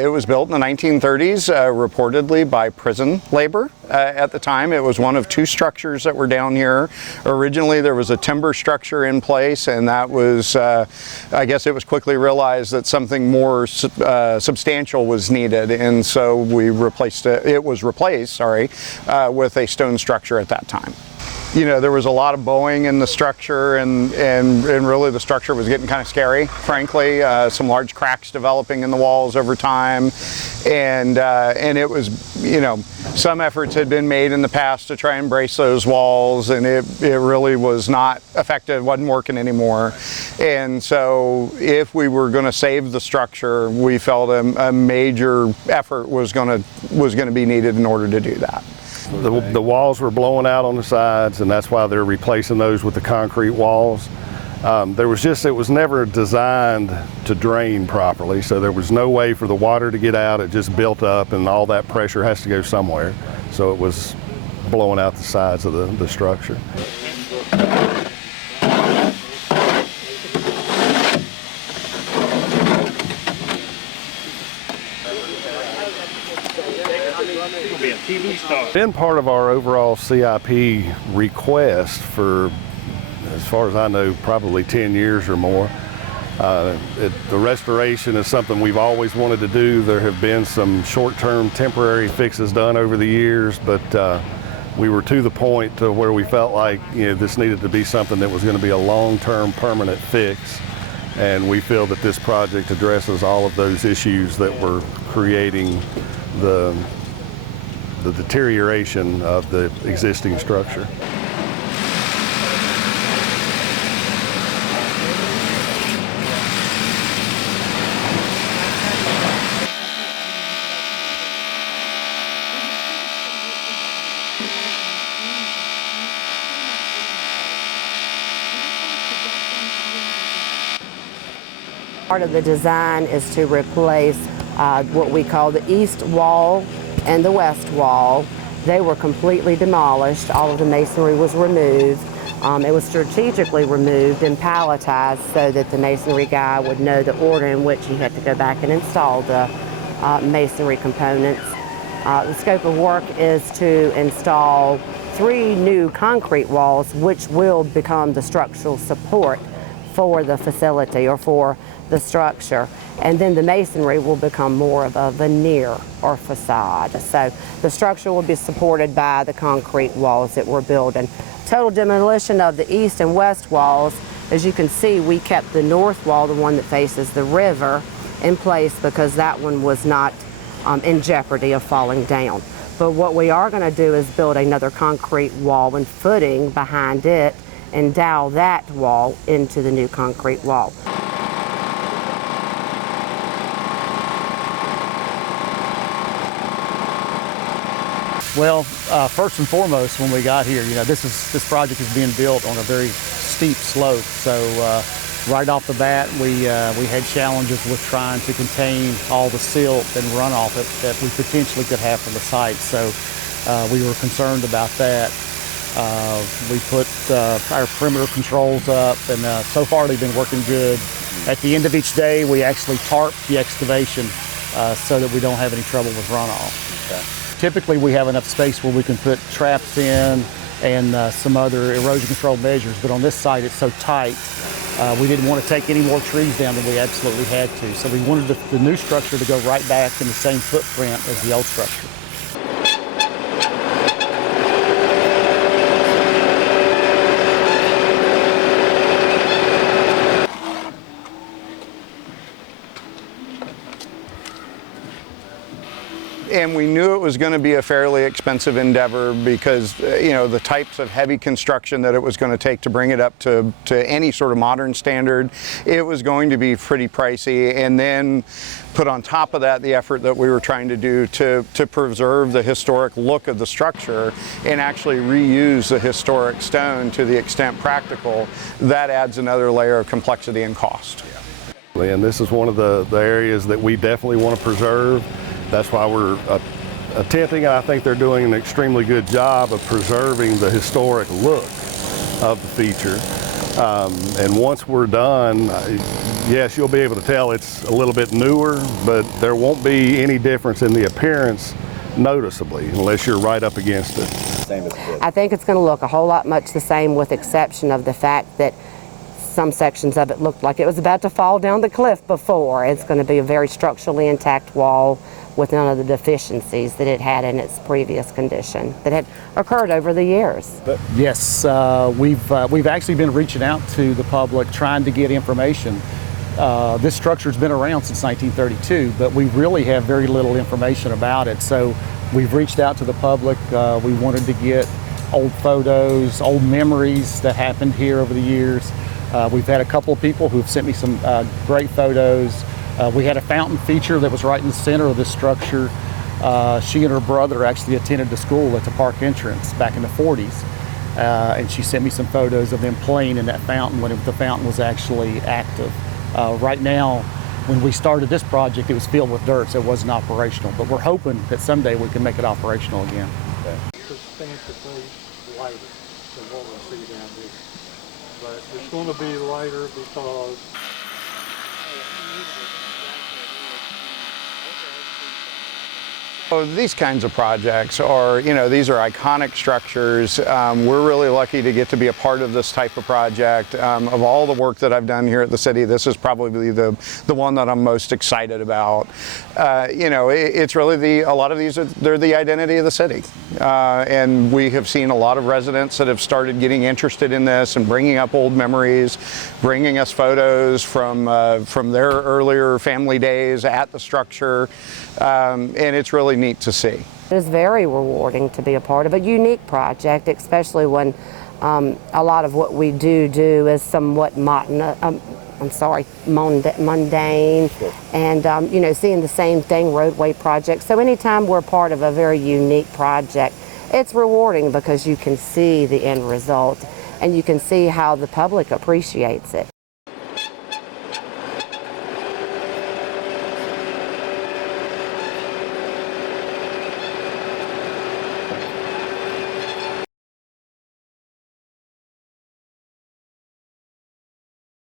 It was built in the 1930s, reportedly by prison labor. At the time, it was one of two structures that were down here. Originally, there was a timber structure in place, and that was, I guess it was quickly realized that something more substantial was needed, and so we replaced it. It was replaced, sorry, with a stone structure at that time. You know, there was a lot of bowing in the structure, and really the structure was getting kind of scary, frankly. Some large cracks developing in the walls over time, and it was, you know, some efforts had been made in the past to try and brace those walls, and it really was not effective, wasn't working anymore. And so if we were going to save the structure, we felt a major effort was going to be needed in order to do that. The walls were blowing out on the sides, and that's why they're replacing those with the concrete walls. It was never designed to drain properly, so there was no way for the water to get out. It just built up, and all that pressure has to go somewhere. So it was blowing out the sides of the structure. Been part of our overall CIP request for, as far as I know, probably 10 years or more. The restoration is something we've always wanted to do. There have been some short-term temporary fixes done over the years, but we were to the point to where we felt like, you know, this needed to be something that was going to be a long-term permanent fix. And we feel that this project addresses all of those issues that were creating the deterioration of the existing structure. Part of the design is to replace what we call the east wall and the west wall. They were completely demolished. All of the masonry was removed. It was strategically removed and palletized so that the masonry guy would know the order in which he had to go back and install the masonry components. The scope of work is to install 3 new concrete walls, which will become the structural support for the facility or for the structure, and then the masonry will become more of a veneer or facade. So the structure will be supported by the concrete walls that we're building. Total demolition of the east and west walls. As you can see, we kept the north wall, the one that faces the river, in place because that one was not in jeopardy of falling down. But what we are going to do is build another concrete wall and footing behind it and dowel that wall into the new concrete wall. Well, first and foremost, when we got here, you know, this project is being built on a very steep slope. So right off the bat, we had challenges with trying to contain all the silt and runoff that we potentially could have from the site. So we were concerned about that. We put our perimeter controls up, and so far they've been working good. At the end of each day, we actually tarp the excavation so that we don't have any trouble with runoff. Okay. Typically, we have enough space where we can put traps in and some other erosion control measures, but on this site it's so tight, we didn't want to take any more trees down than we absolutely had to. So we wanted the new structure to go right back in the same footprint as the old structure. And we knew it was going to be a fairly expensive endeavor because, you know, the types of heavy construction that it was going to take to bring it up to any sort of modern standard, it was going to be pretty pricey. And then put on top of that the effort that we were trying to do to preserve the historic look of the structure and actually reuse the historic stone to the extent practical, that adds another layer of complexity and cost. And this is one of the areas that we definitely want to preserve. That's why we're attempting, and I think they're doing an extremely good job of preserving the historic look of the feature. And once we're done, yes, you'll be able to tell it's a little bit newer, but there won't be any difference in the appearance noticeably unless you're right up against it. I think it's going to look a whole lot much the same, with exception of the fact that some sections of it looked like it was about to fall down the cliff before. It's going to be a very structurally intact wall with none of the deficiencies that it had in its previous condition that had occurred over the years. Yes, we've actually been reaching out to the public trying to get information. This structure's been around since 1932, but we really have very little information about it. So we've reached out to the public. We wanted to get old photos, old memories that happened here over the years. We've had a couple of people who've sent me some great photos. We had a fountain feature that was right in the center of this structure. She and her brother actually attended the school at the park entrance back in the 40s. And she sent me some photos of them playing in that fountain when the fountain was actually active. Right now, when we started this project, it was filled with dirt, so it wasn't operational. But we're hoping that someday we can make it operational again. Substantially lighter than what we see down here. But it's going to be lighter because So these kinds of projects are, these are iconic structures. We're really lucky to get to be a part of this type of project. Of all the work that I've done here at the city, this is probably the one that I'm most excited about. It's really a lot of these they're the identity of the city. And we have seen a lot of residents that have started getting interested in this and bringing up old memories, bringing us photos from their earlier family days at the structure. And it's really neat to see. It is very rewarding to be a part of a unique project, especially when a lot of what we do is somewhat mundane, and seeing the same thing, roadway projects. So anytime we're part of a very unique project, it's rewarding because you can see the end result and you can see how the public appreciates it.